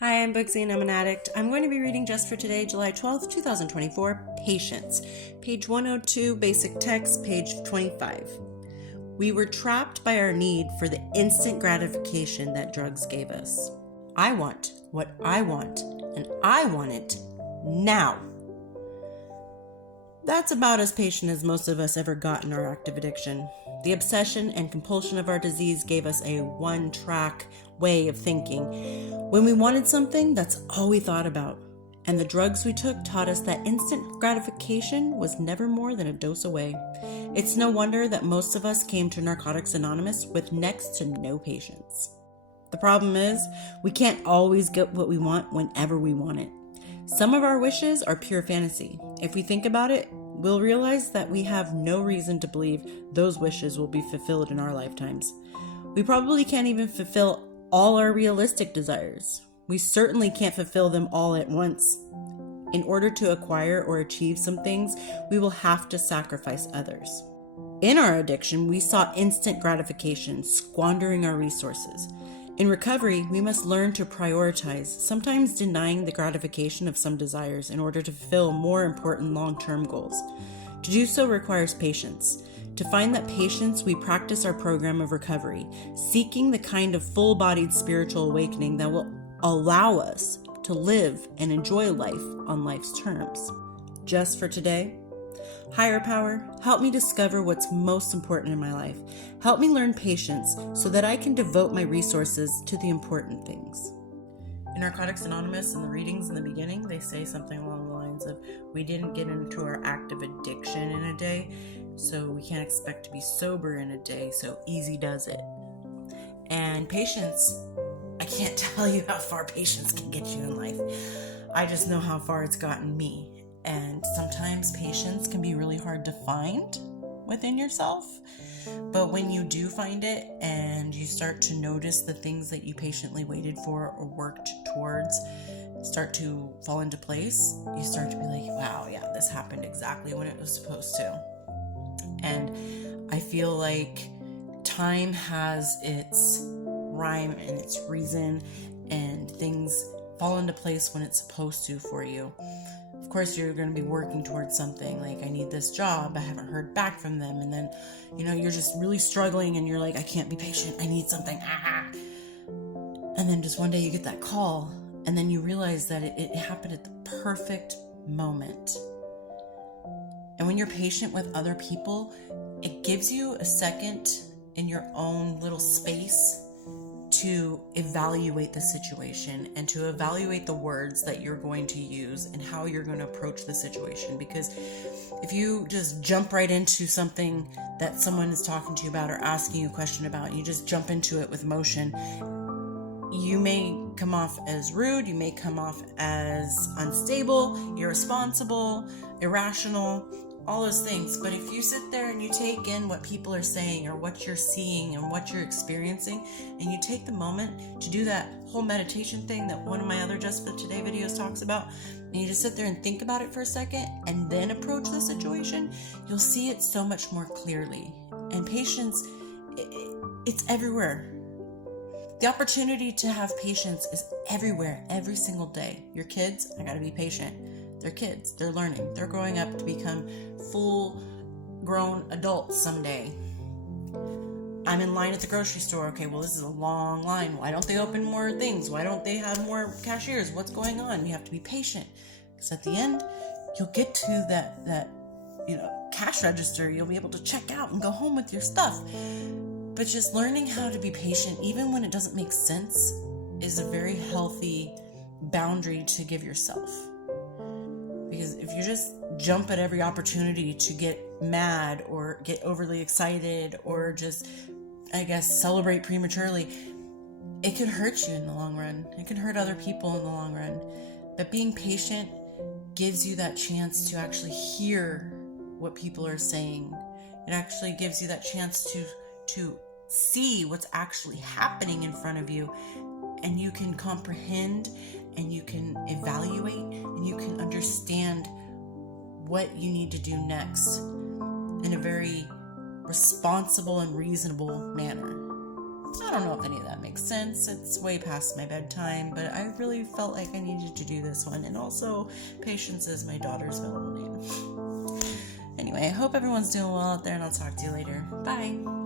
Hi, I'm Bugsy and I'm an addict. I'm going to be reading just for today, July 12th, 2024, Patience. Page 102, basic text, page 25. We were trapped by our need for the instant gratification that drugs gave us. I want what I want, and I want it now. That's about as patient as most of us ever got in our active addiction. The obsession and compulsion of our disease gave us a one-track way of thinking. When we wanted something, that's all we thought about. And the drugs we took taught us that instant gratification was never more than a dose away. It's no wonder that most of us came to Narcotics Anonymous with next to no patience. The problem is, we can't always get what we want whenever we want it. Some of our wishes are pure fantasy. If we think about it, we'll realize that we have no reason to believe those wishes will be fulfilled in our lifetimes. We probably can't even fulfill all our realistic desires. We certainly can't fulfill them all at once. In order to acquire or achieve some things, we will have to sacrifice others. In our addiction, we sought instant gratification, squandering our resources. In recovery, we must learn to prioritize, sometimes denying the gratification of some desires in order to fulfill more important long-term goals. To do so requires patience. To find that patience, we practice our program of recovery, seeking the kind of full-bodied spiritual awakening that will allow us to live and enjoy life on life's terms. Just for today, higher power, help me discover what's most important in my life. Help me learn patience so that I can devote my resources to the important things. In Narcotics Anonymous, in the readings in the beginning, they say something along the lines of, we didn't get into our active addiction in a day, so we can't expect to be sober in a day, so easy does it. And patience, I can't tell you how far patience can get you in life. I just know how far it's gotten me. And sometimes patience can be really hard to find within yourself. But when you do find it and you start to notice the things that you patiently waited for or worked towards start to fall into place, you start to be like, wow, yeah, this happened exactly when it was supposed to. And I feel like time has its rhyme and its reason, and things fall into place when it's supposed to for you. Of course, you're going to be working towards something like, I need this job, I haven't heard back from them, and then you're just really struggling and you're like, I can't be patient, I need something, and then just one day you get that call, and then you realize that it happened at the perfect moment. And when you're patient with other people, it gives you a second in your own little space to evaluate the situation and to evaluate the words that you're going to use and how you're going to approach the situation. Because if you just jump right into something that someone is talking to you about or asking you a question about, and you just jump into it with emotion, you may come off as rude, you may come off as unstable, irresponsible, irrational, all those things. But if you sit there and you take in what people are saying or what you're seeing and what you're experiencing, and you take the moment to do that whole meditation thing that one of my other Just for Today videos talks about, and you just sit there and think about it for a second and then approach the situation, you'll see it so much more clearly. And patience, it's everywhere. The opportunity to have patience is everywhere, every single day. Your kids, I gotta be patient. They're kids, they're learning, they're growing up to become full-grown adults someday. I'm in line at the grocery store. Okay, well, this is a long line. Why don't they open more things? Why don't they have more cashiers? What's going on? You have to be patient, because at the end, you'll get to that cash register. You'll be able to check out and go home with your stuff. But just learning how to be patient, even when it doesn't make sense, is a very healthy boundary to give yourself. Because if you just jump at every opportunity to get mad or get overly excited or just, celebrate prematurely, it could hurt you in the long run. It can hurt other people in the long run. But being patient gives you that chance to actually hear what people are saying. It actually gives you that chance to see what's actually happening in front of you, and you can comprehend and you can evaluate and you can understand what you need to do next in a very responsible and reasonable manner. I don't know if any of that makes sense. It's way past my bedtime, but I really felt like I needed to do this one. And also, Patience is my daughter's middle name. Anyway, I hope everyone's doing well out there, and I'll talk to you later. Bye.